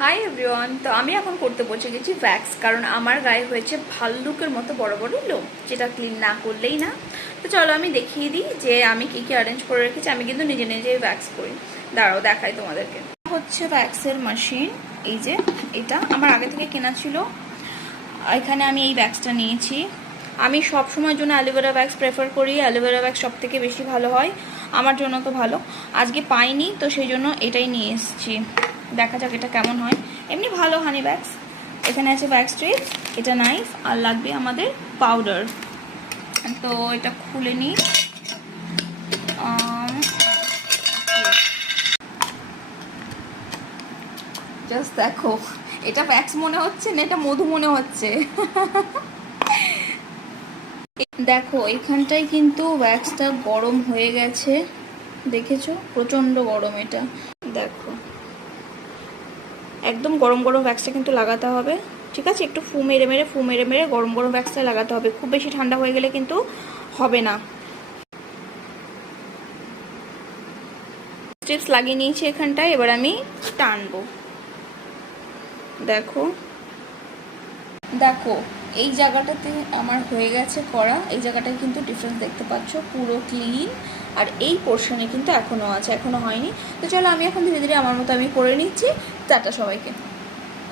Hi everyone. তো আমি এখন করতে বসে গেছি ভ্যাক্স, কারণ আমার গায়ে হয়েছে ভাল্লুকের মতো বড় বড় লোম, যেটা ক্লিন না করলেই না। তো চলো আমি দেখিয়ে দিই যে আমি কি কি অ্যারেঞ্জ করে রেখেছি। আমি কিন্তু নিজে নিজেই ভ্যাক্স করি, দাঁড়াও দেখাই তোমাদেরকে। হচ্ছে ভ্যাক্সের মেশিন, এই যে এটা আমার আগে থেকে কেনা ছিল। এখানে আমি এই ভ্যাক্সটা নিয়েছি। আমি সব সময়ের জন্য অ্যালোভেরা ভ্যাক্স প্রেফার করি, অ্যালোভেরা ভ্যাক্স সব থেকে বেশি ভালো হয় আমার জন্য, তো ভালো। আজকে পাইনি তো সেই জন্য এটাই নিয়ে এসেছি, দেখা যাক এটা কেমন হয়। এমনি ভালো হানি ভ্যাক্স। এখানে আছে ভ্যাক্স স্ট্রিপস, এটা নাইফ, আর লাগবে আমাদের পাউডার। তো এটা খুলে নিই। জাস্ট দেখো, এটা ভ্যাক্স মনে হচ্ছে না, এটা মধু মনে হচ্ছে। দেখো এখানটায় কিন্তু ভ্যাক্সটা গরম হয়ে গেছে, দেখেছো প্রচণ্ড গরম এটা। দেখো একদম গরম গরম ভ্যাক্সটা কিন্তু লাগাতে হবে, ঠিক আছে? একটু ফু মেরে মেরে গরম গরম ভ্যাক্সটা লাগাতে হবে, খুব বেশি ঠান্ডা হয়ে গেলে কিন্তু হবে না। স্ট্রিপস লাগিয়ে নিয়েছি এখানটায়, এবার আমি টানবো। দেখো দেখো এই জায়গাটাতে আমার হয়ে গেছে করা, এই জায়গাটায় কিন্তু ডিফারেন্স দেখতে পাচ্ছ, পুরো ক্লিন। আর এই পোর্শনে কিন্তু এখনও আছে, এখনও হয়নি। তো চলো আমি এখন ধীরে ধীরে আমার মতো আমি করে নিচ্ছি। টাটা সবাইকে।